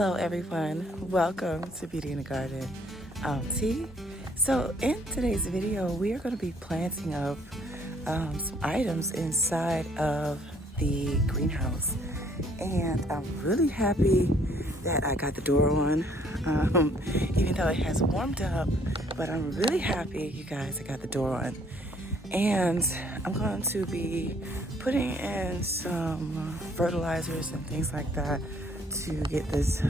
Hello everyone, welcome to Beauty in the Garden. I'm T. So in today's video, we are going to be planting up some items inside of the greenhouse. And I'm really happy that I got the door on, even though it has warmed up, but I'm really happy, you guys, I got the door on. And I'm going to be putting in some fertilizers and things like that to get this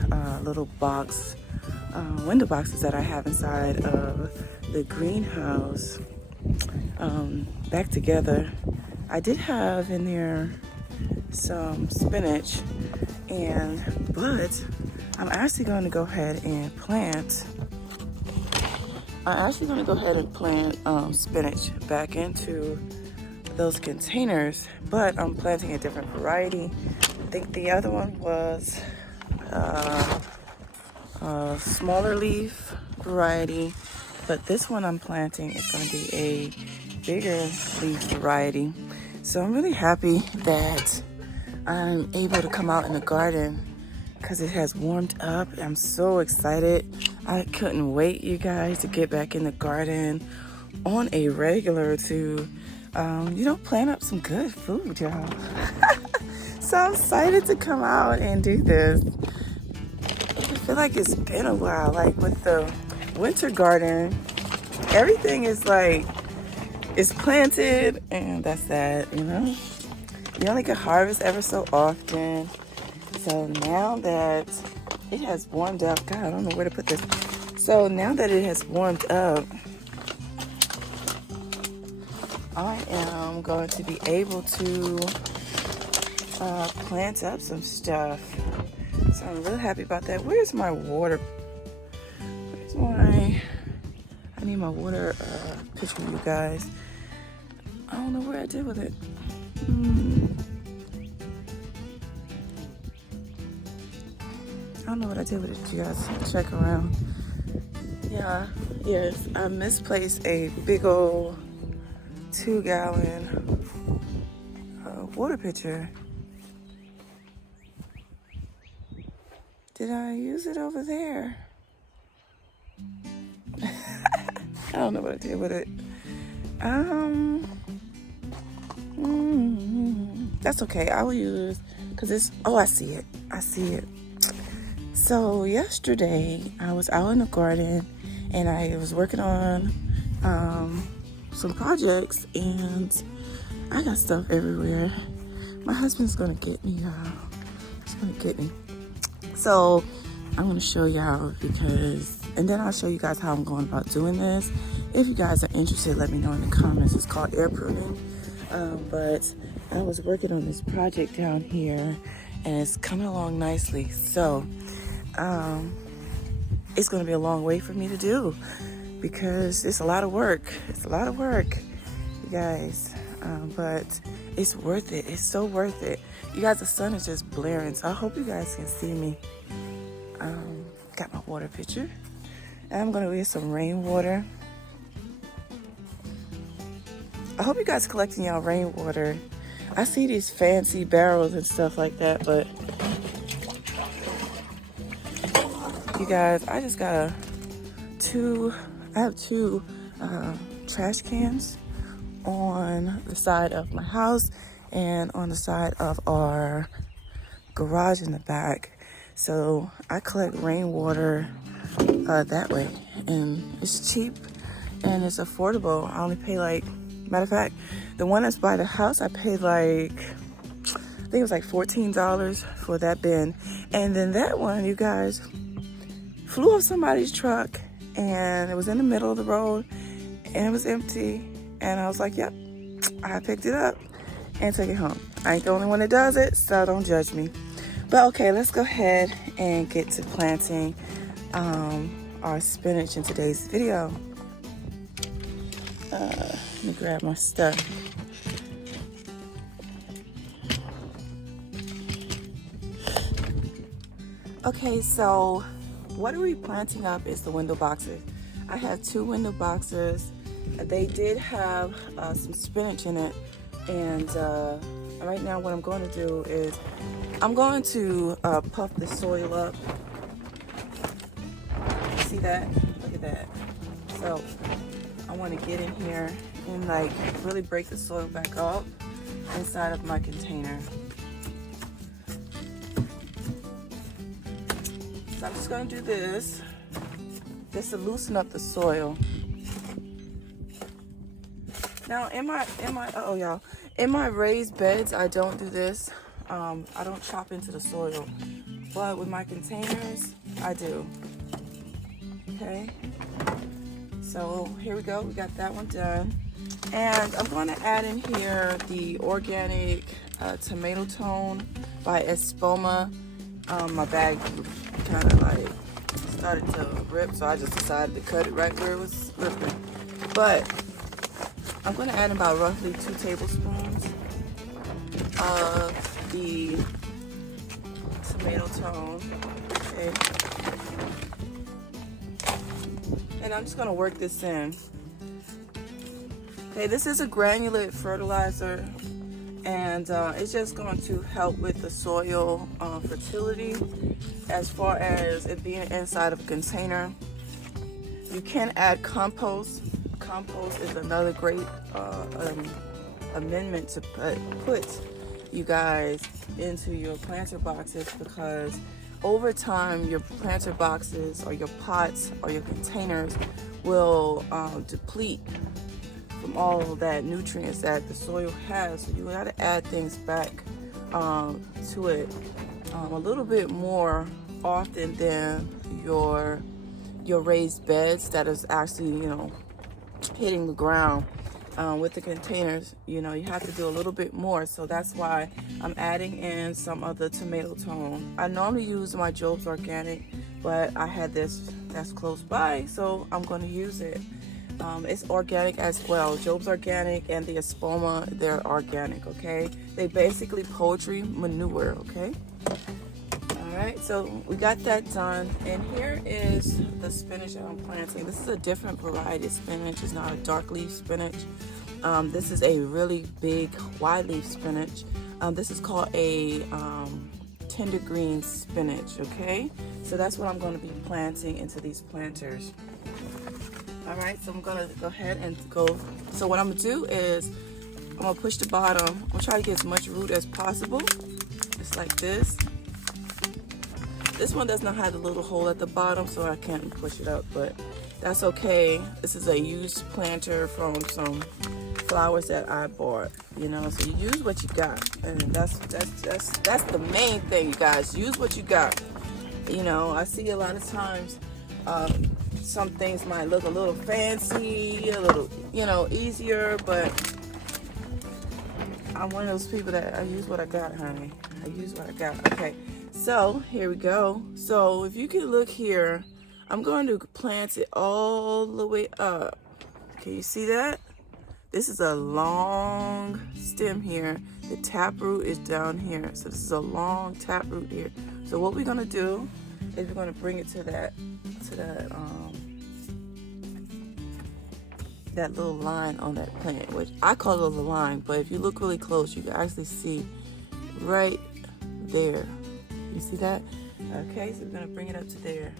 little box, window boxes that I have inside of the greenhouse back together. I did have in there some spinach, but I'm actually going to go ahead and plant. Spinach back into those containers, but I'm planting a different variety. I think the other one was a smaller leaf variety, but this one I'm planting is going to be a bigger leaf variety. So I'm really happy that I'm able to come out in the garden because it has warmed up. I'm so excited. I couldn't wait, you guys, to get back in the garden on a regular to, plant up some good food, y'all. So I'm excited to come out and do this. I feel like it's been a while. Like with the winter garden, everything is like, it's planted and that's that, you know? You only can harvest ever so often. So now that it has warmed up, God, I don't know where to put this. So now that it has warmed up, I am going to be able to plant up some stuff. So I'm really happy about that. Where's my water? I need my water picture, you guys. I don't know where I did with it. I don't know what I did with it, you guys. Check around. Yes, I misplaced a big old 2-gallon water pitcher. Did I use it over there? I don't know what I did with it. That's okay. I will use, because it's, I see it. So yesterday I was out in the garden and I was working on some projects and I got stuff everywhere. My husband's gonna get me, y'all. He's gonna get me. So I'm gonna show y'all and then I'll show you guys how I'm going about doing this. If you guys are interested, let me know in the comments. It's called air pruning. But I was working on this project down here and it's coming along nicely. So it's gonna be a long way for me to do because it's a lot of work. You guys. But it's worth it. It's so worth it. You guys, the sun is just blaring, so I hope you guys can see me. Got my water pitcher. And I'm gonna get some rainwater. I hope you guys collecting y'all rainwater. I see these fancy barrels and stuff like that, but you guys, I just got I have two trash cans on the side of my house and on the side of our garage in the back. So I collect rainwater that way, and it's cheap and it's affordable. I only pay matter of fact, the one that's by the house, I paid I think it was $14 for that bin. And then that one, you guys, flew off somebody's truck and it was in the middle of the road and it was empty. And I was like, yep, I picked it up and took it home. I ain't the only one that does it, so don't judge me. But okay, let's go ahead and get to planting our spinach in today's video. Let me grab my stuff. Okay, so what are we planting up is the window boxes. I have 2 window boxes. They did have some spinach in it, and right now what I'm going to do is I'm going to puff the soil up see that? Look at that. So I want to get in here and like really break the soil back up inside of my container. So I'm just going to do this just to loosen up the soil. Now in my raised beds, I don't do this. I don't chop into the soil, but with my containers, I do. Okay. So here we go. We got that one done, and I'm going to add in here the organic tomato tone by Espoma. My bag kind of like started to rip, so I just decided to cut it right where it was ripping. But I'm going to add about roughly 2 tablespoons of the tomato tone. Okay. And I'm just going to work this in. Okay, this is a granulate fertilizer, and it's just going to help with the soil fertility as far as it being inside of a container. You can add compost. Compost is another great amendment to put you guys into your planter boxes, because over time your planter boxes or your pots or your containers will deplete from all that nutrients that the soil has. So you got to add things back to it a little bit more often than your raised beds that is actually, hitting the ground. With the containers, you have to do a little bit more. So that's why I'm adding in some of the tomato tone. I normally use my Job's Organic, but I had this that's close by, so I'm going to use it. It's organic as well. Job's Organic and the Espoma, they're organic, okay? They basically poultry manure, okay? Alright, so we got that done, and here is the spinach that I'm planting. This is a different variety of spinach. It's not a dark leaf spinach. This is a really big wide leaf spinach. This is called a tender green spinach, okay? So that's what I'm going to be planting into these planters. Alright, so I'm going to go ahead and go. So what I'm going to do is I'm going to push the bottom. I'm going to try to get as much root as possible, just like this. This one does not have the little hole at the bottom, so I can't push it up, but that's okay. This is a used planter from some flowers that I bought, so you use what you got, and that's the main thing, you guys. Use what you got. I see a lot of times some things might look a little fancy, a little, easier, but I'm one of those people that I use what I got, honey. I use what I got. Okay. So here we go. So if you can look here, I'm going to plant it all the way up. Can you see that? This is a long stem here. The taproot is down here. So this is a long taproot here. So what we're gonna do is we're gonna bring it to that little line on that plant, which I call it a line, but if you look really close, you can actually see right there. You see that? Okay, so we're going to bring it up to there.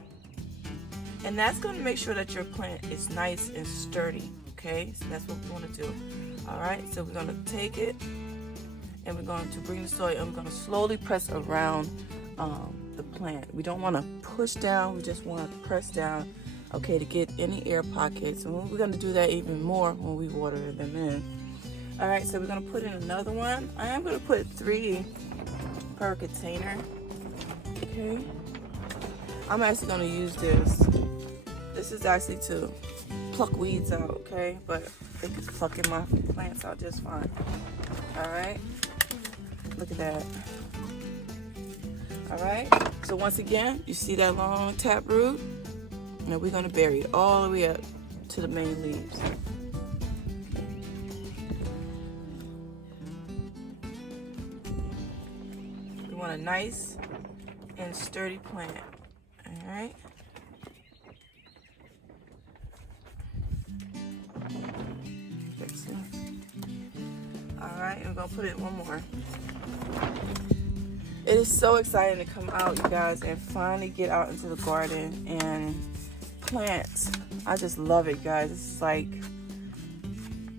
And that's going to make sure that your plant is nice and sturdy. Okay, so that's what we want to do. Alright, so we're going to take it and we're going to bring the soil and we're going to slowly press around the plant. We don't want to push down, we just want to press down, okay, to get any air pockets. And we're going to do that even more when we water them in. Alright, so we're going to put in another one. I am going to put 3 per container. Okay, I'm actually going to use this. This is actually to pluck weeds out, okay? But I think it's plucking my plants out just fine. Alright, look at that. Alright, so once again, you see that long taproot? Now we're going to bury it all the way up to the main leaves. We want a nice and sturdy plant. Alright. Alright, I'm gonna put in one more. It is so exciting to come out, you guys, and finally get out into the garden and plant. I just love it, guys. It's like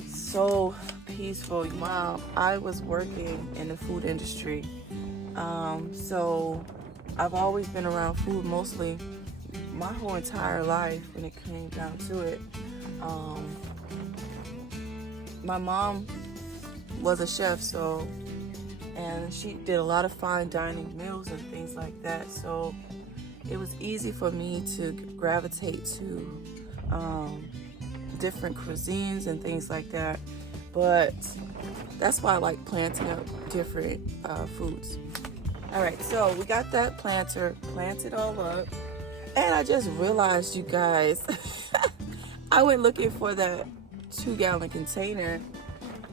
so peaceful. Wow, I was working in the food industry, so I've always been around food mostly my whole entire life when it came down to it. My mom was a chef, so, and she did a lot of fine dining meals and things like that, so it was easy for me to gravitate to different cuisines and things like that. But that's why I like planting up different foods. All right, so we got that planter planted all up, and I just realized, you guys, I went looking for that 2-gallon container,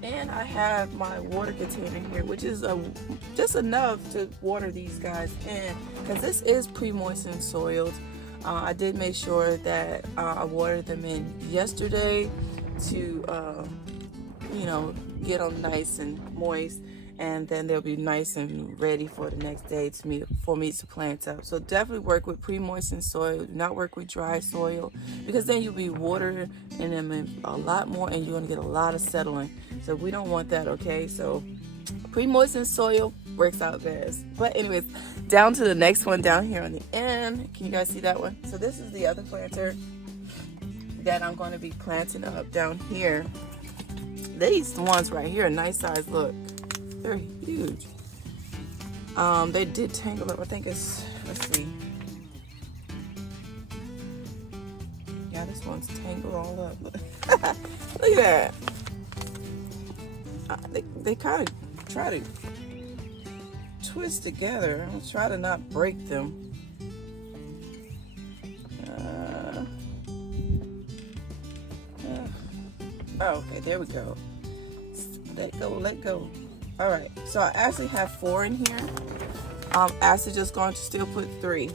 and I have my water container here, which is just enough to water these guys in, because this is pre-moistened soiled. I did make sure that I watered them in yesterday to you know, get them nice and moist, and then they'll be nice and ready for the next day for me to plant up. So definitely work with pre-moistened soil. Do not work with dry soil, because then you'll be watering them a lot more and you're going to get a lot of settling. So we don't want that, okay? So pre-moistened soil works out best. But anyways, down to the next one down here on the end. Can you guys see that one? So this is the other planter that I'm going to be planting up down here. These ones right here, nice size, look. They're huge. They did tangle up. I think it's, let's see. Yeah, this one's tangled all up. Look at that. They kind of try to twist together. I'm gonna try to not break them. Oh, okay, there we go. Let go, let go. All right, so I actually have 4 in here. I'm actually just going to still put 3,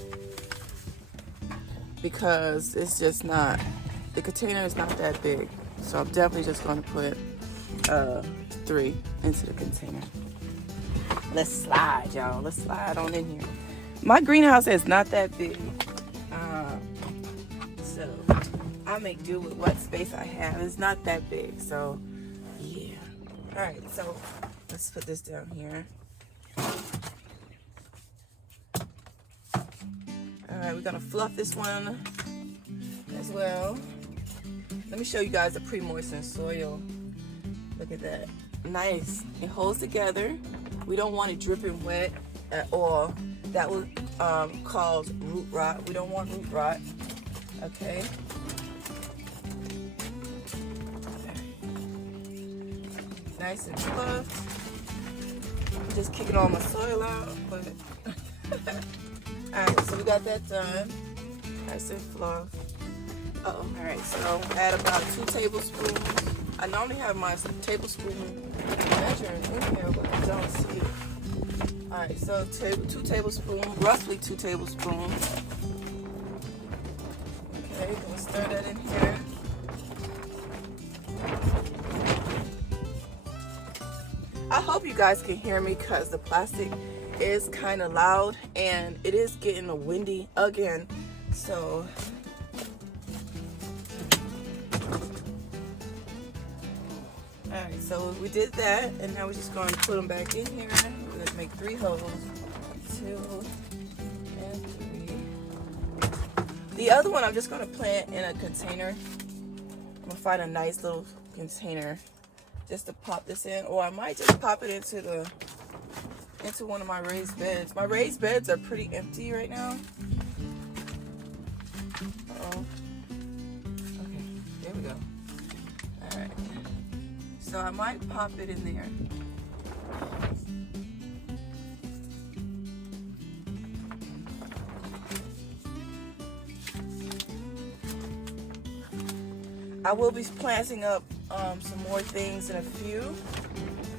because it's just not, the container is not that big. So I'm definitely just going to put 3 into the container. Let's slide, y'all. Let's slide on in here. My greenhouse is not that big, so I'll make do with what space I have. It's not that big, so yeah. All right, so let's put this down here. All right, we're gonna fluff this one as well. Let me show you guys the pre-moistened soil. Look at that, nice. It holds together. We don't want it dripping wet at all. That will cause root rot. We don't want root rot, okay? Nice and fluffed. I'm just kicking all my soil out, but alright, so we got that done. Nice and fluffed. All right, so add about 2 tablespoons. I normally have my tablespoon measuring in here, but I don't see it. All right, so 2 tablespoons, roughly 2 tablespoons. Okay, gonna stir that in here. I hope you guys can hear me, because the plastic is kind of loud and it is getting windy again. So alright, so we did that, and now we're just going to put them back in here. We're going to make 3 holes. 2 and 3. The other one I'm just going to plant in a container. I'm going to find a nice little container just to pop this in, or I might just pop it into one of my raised beds. My raised beds are pretty empty right now. Uh-oh. Okay, there we go. All right. So I might pop it in there. I will be planting up some more things in a few.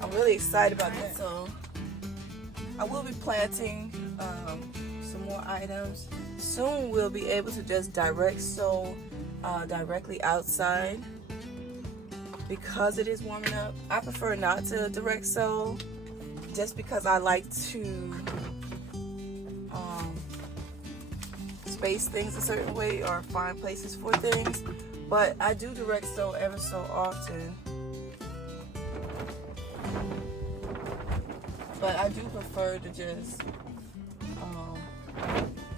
I'm really excited about that. So I will be planting some more items. Soon we'll be able to just direct sow directly outside, because it is warming up. I prefer not to direct sow, just because I like to space things a certain way or find places for things. But I do direct sew ever so often. But I do prefer to just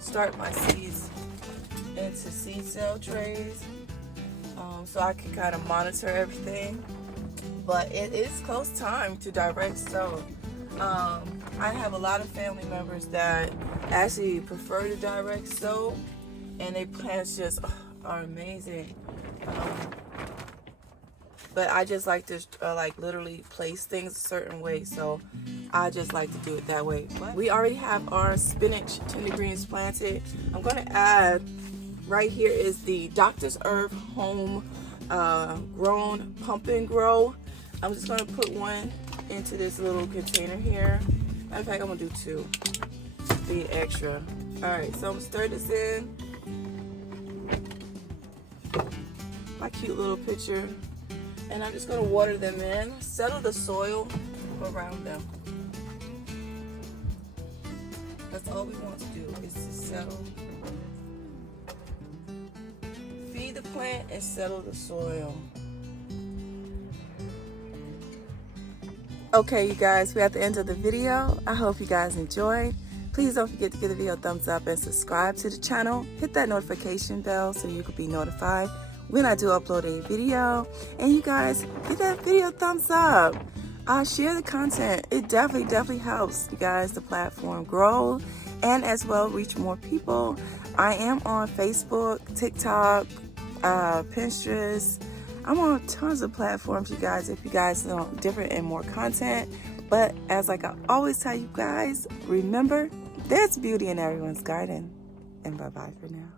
start my seeds into seed sale trays, so I can kind of monitor everything. But it is close time to direct sew. I have a lot of family members that actually prefer to direct sew, and their plants just are amazing. But I just like to like literally place things a certain way, so I just like to do it that way. But we already have our spinach tender greens planted. I'm gonna add, right here is the Doctor's Herb Home grown pump and grow. I'm just gonna put one into this little container here. In fact, I'm gonna do two, be extra. All right, so I'm gonna stir this in. My cute little pitcher. And I'm just gonna water them in, settle the soil around them. That's all we want to do, is to settle. Feed the plant and settle the soil. Okay, you guys, we're at the end of the video. I hope you guys enjoyed. Please don't forget to give the video a thumbs up and subscribe to the channel. Hit that notification bell so you can be notified when I do upload a video. And you guys, give that video a thumbs up. Share the content. It definitely helps you guys, the platform, grow and as well reach more people. I am on Facebook, TikTok, Pinterest. I'm on tons of platforms, you guys, if you guys want different and more content. But as like I always tell you guys, remember, there's beauty in everyone's garden. And bye-bye for now.